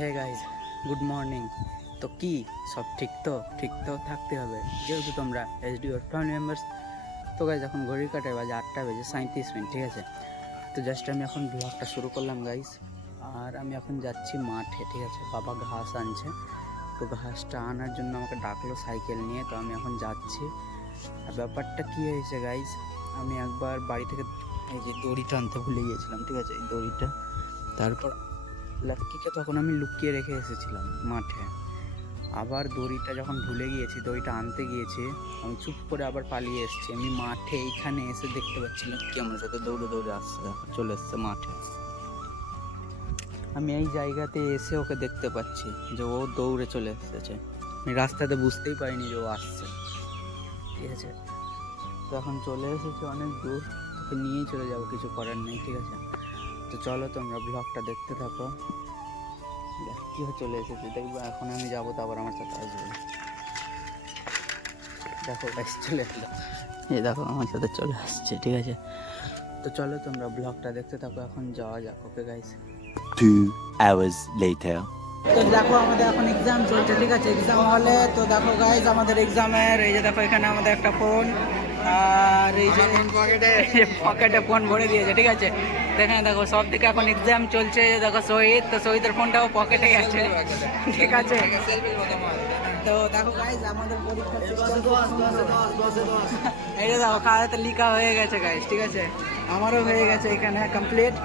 Hey guys, good morning. তো কি সব ঠিক তো থাকতে হবে, যেহেতু তোমরা এসডি ওর ফ্যামিলি মেম্বার্স। তো গাইজ এখন ঘড়ির কাটায় বাজে 8:37, ঠিক আছে। তো জাস্ট আমি এখন ব্লগটা শুরু করলাম গাইজ। আর আমি এখন যাচ্ছি মাঠে, ঠিক আছে। বাবা ঘাস আনছে, তো ঘাসটা আনার জন্য আমাকে ডাকলো সাইকেল নিয়ে। তো আমি এখন যাচ্ছি। আর ব্যাপারটা কী হয়েছে গাইজ, আমি একবার বাড়ি থেকে এই যে দড়িটা আনতে ভুলে গিয়েছিলাম, ঠিক আছে। এই দড়িটা, তারপর লাক্কিকে তখন আমি লুকিয়ে রেখে এসেছিলাম মাঠে। আবার দড়িটা যখন ভুলে গিয়েছি, দড়িটা আনতে গিয়েছি, আমি চুপ করে আবার পালিয়ে এসেছি। আমি মাঠে এইখানে এসে দেখতে পাচ্ছিলাম কি আমার সাথে দৌড়ে দৌড়ে আসছে, চলে এসছে মাঠে। আমি এই জায়গাতে এসে ওকে দেখতে পাচ্ছি যে ও দৌড়ে চলে এসেছে। আমি রাস্তাতে বুঝতেই পারিনি যে ও আসছে, ঠিক আছে। তো এখন চলে এসেছি অনেক দূর, তোকে নিয়েই চলে যাবো, কিছু করার নেই, ঠিক আছে। তো চলো তোমরা ব্লগটা দেখতে থাকো। কি চলে এসেছে দেখবো, এখন আমি যাবো, তারপর আমার সাথে আসবে। দেখো গাইস চলে এলো, এই দেখো আমার সাথে চলে আসছে, ঠিক আছে। তো চলো তোমরা ব্লগটা দেখতে থাকো, এখন যাওয়া যাক। Okay guys. 2 hours later. তো দেখো আমাদের এখন এক্সাম চলছে, ঠিক আছে, এক্সাম হলে। তো দেখো গাইস আমাদের এক্সামের এই যে দেখো এখানে আমাদের একটা ফোন, আর এই যে পকেটে ফোন ভরে দিয়েছে, ঠিক আছে। এখানে দেখো সব দিকে এখন এক্সাম চলছে। দেখো শহীদ, তো শহীদের ফোনটাও পকেটে আছে, ঠিক আছে। তো দেখো গাইস আমাদের পরীক্ষা এই যে দেখো খাতাতে লেখা হয়ে গেছে গাইস, ঠিক আছে। আমারও হয়ে গেছে এখানে কমপ্লিট।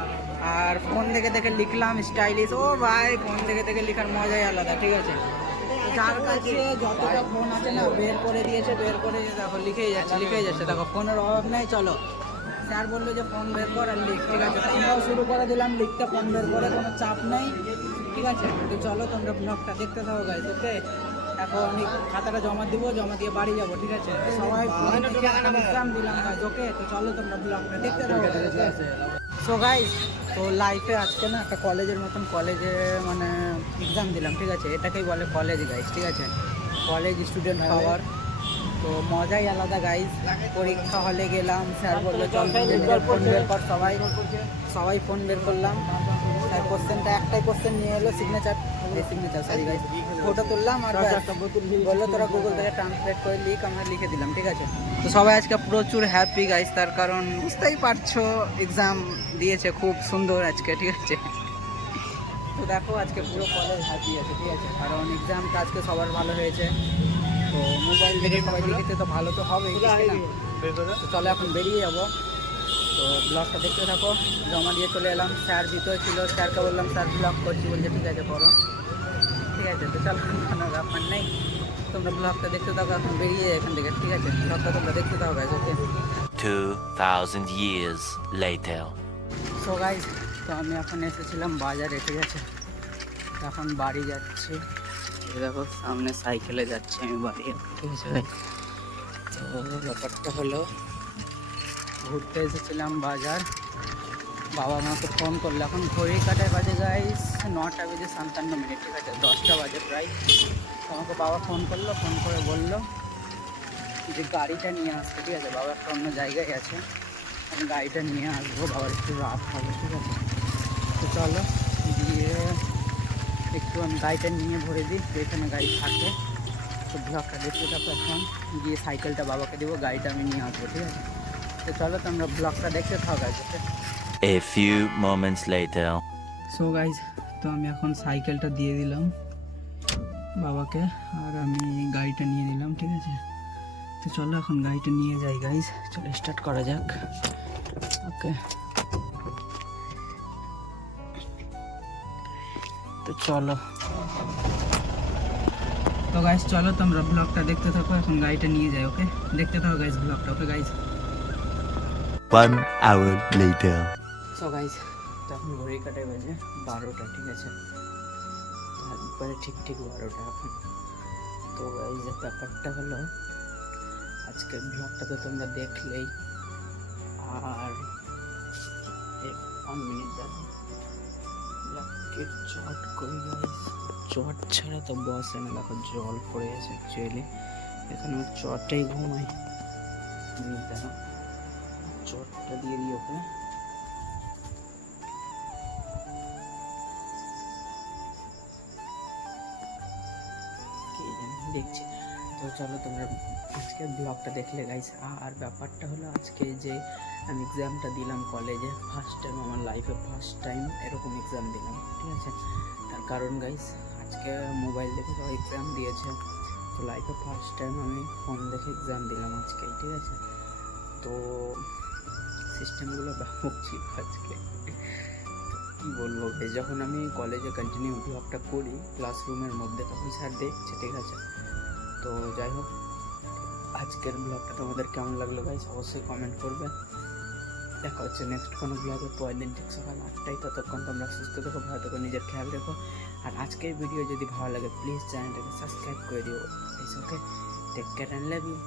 আর ফোন দেখে দেখে লিখলাম স্টাইলিশ। ও ভাই, ফোন দেখে দেখে লেখার মজাই আলাদা, ঠিক আছে। যার কাছে যতটা ফোন আছে না, বের করে দিয়েছে, বের করে দেখো লিখেই যাচ্ছে। দেখো ফোনের অভাব নেই। চলো, স্যার বললো যে ফোন বের কর আর লিখ, ঠিক আছে। আমরাও শুরু করে দিলাম লিখতে, ফোন বের করে, কোনো চাপ নেই, ঠিক আছে। তো চলো তোমরা ব্লগটা দেখতে থাকো গাইস, ওকে। এখন আমি খাতাটা জমা দিয়ে বাড়ি যাবো, ঠিক আছে। সবাই এক্সাম দিলাম গাইস, ওকে। তো চলো তোমরা ব্লগটা দেখতে থাকো, ঠিক আছে। সো গাইস, তো লাইফে আজকে না একটা কলেজের মতন, কলেজে মানে এক্সাম দিলাম, ঠিক আছে। এটাকেই বলে কলেজ গাইস, ঠিক আছে। কলেজ স্টুডেন্ট পাওয়ার তো মজাই আলাদা গাইস। পরীক্ষা হলে গেলাম, স্যার বললো চল নিজের ফোন বের কর। সবাই ফোন বের করলাম। স্যার একটাই কোশ্চেন নিয়ে এলো, সিগনেচার সরি গাইস, ফটো তুললাম আর বললো তোরা গুগল থেকে ট্রান্সলেট করে লিখ। আমরা লিখে দিলাম, ঠিক আছে। তো সবাই আজকে প্রচুর হ্যাপি গাইস, তার কারণ বুঝতেই পারছো এক্সাম দিয়েছে খুব সুন্দর আজকে, ঠিক আছে। তো দেখো আজকে পুরো কলেজ হ্যাপি আছে, ঠিক আছে, কারণ এক্সামটা আজকে সবার ভালো হয়েছে। তো মোবাইল থেকে সবাই লিখেছে, তো ভালো তো হবেই, তো চলো এখন বেরিয়ে যাবো। তো ব্লগটা দেখতে থাকো। জমা দিয়ে চলে এলাম, স্যার ভিতরে ছিল, স্যারকে বললাম স্যার ব্লগ করছি, বলছে ঠিক আছে করো, ঠিক আছে। তো চলো, কোনো ব্যাপার নেই, তোমরা ব্লগটা দেখতে থাকো। এখন বেরিয়ে যায় এখান থেকে, ঠিক আছে। ব্লগটা তোমরা দেখতে থাকো গাইজ, ওকে। 2000 years later. সো গাইজ, তো আমি এখন এসেছিলাম বাজারে, ঠিক আছে। এখন বাড়ি যাচ্ছি। দেখো সামনে সাইকেলে যাচ্ছি আমি বাড়ি, ঠিক আছে ভাই। তো ব্যাপারটা হলো, ঘুরতে এসেছিলাম বাজার। বাবা মাকে ফোন করলো, এখন ঘড়ির কাটায় বাজে গাইস 9:57, ঠিক আছে, 10টা বাজে প্রায়। আমাকে বাবা ফোন করলো, ফোন করে বললো যে গাড়িটা নিয়ে আসতে, ঠিক আছে। বাবা একটা অন্য জায়গায় আছে, আমি গাড়িটা নিয়ে আসবো, বাবার একটু রাত হবে, ঠিক আছে। তো চলো দিয়ে একটু আমি গাড়িটা নিয়ে ভরে দিই, তো এখানে গাড়ি থাকে। তো ব্লগটা দেখতে থাকো, এখন গিয়ে সাইকেলটা বাবাকে দেবো, গাড়িটা আমি নিয়ে আসবো, ঠিক আছে। তো চলো তোমরা ব্লগটা দেখতে থাকো guys, okay. A few moments later. So guys, তো আমি এখন সাইকেলটা দিয়ে দিলাম বাবাকে, আর আমি গাড়িটা নিয়ে নিলাম, ঠিক আছে। তো চলো এখন গাড়িটা নিয়ে যাই গাইজ, চলো স্টার্ট করা যাক, ওকে। তো চলো, তো গাইজ চলো তোমরা ব্লগটা দেখতে থাকো, এখন গাড়িটা নিয়ে যাই, ওকে। দেখতে থাকো গাইজ ব্লগটা, okay guys. 1 hour later. So guys, তো এখন ঘড়ি কাটায় বাজে 12টা, ঠিক আছে, একবারে ঠিক 12টা এখন। তো গাইজ ব্যাপারটা হলো, আজকের ব্লগটা তো তোমরা দেখলেই। আর 1 মিনিট দেখো, ব্লগকে চট করি গাইজ, চট ছাড়া তো বসে না। দেখো জল পড়ে গেছে, অ্যাকচুয়ালি এখানে চটেই ঘুমাই। দেখো চটটা দিয়ে দিই ওকে। তো গাইজ, তো আমি এখন সাইকেলটা দিয়ে দিলাম, ঠিক আছে। এখন গাড়িটা নিয়ে যাবো, ঠিক আছে। তো চলো দেখছি। তো চলো তোমরা আজকের ব্লগটা দেখলে গাইস। আর ব্যাপারটা হলো আজকে যে আমি এক্সামটা দিলাম কলেজে, ফার্স্ট টাইম আমার লাইফে, ফার্স্ট টাইম এরকম এক্সাম দিলাম, ঠিক আছে। তার কারণ গাইস আজকে মোবাইল দেখে সবাই এক্সাম দিয়েছে, তো লাইফে ফার্স্ট টাইম আমি ফোন দেখে এক্সাম দিলাম আজকে, ঠিক আছে। তো সিস্টেমগুলো ব্যাপক ছিল আজকে, কী বলবো ভাই। যখন আমি কলেজে কন্টিনিউ ব্লগটা করি ক্লাসরুমের মধ্যে, তখন স্যার দেখছে, ঠিক আছে। তো যাই হোক, আজকের ব্লগটা তোমাদের কেমন লাগলো গাইস অবশ্যই কমেন্ট করবে। দেখা হচ্ছে নেক্সট কোনো ব্লগে পরের দিন ঠিক সকাল 8টায়। ততক্ষণ তোমরা সুস্থ থেকো, ভালো থেকো, নিজের খেয়াল রেখো। আর আজকের ভিডিও যদি ভালো লাগে প্লিজ চ্যানেলটাকে সাবস্ক্রাইব করে দিও। Okay, take care and love you.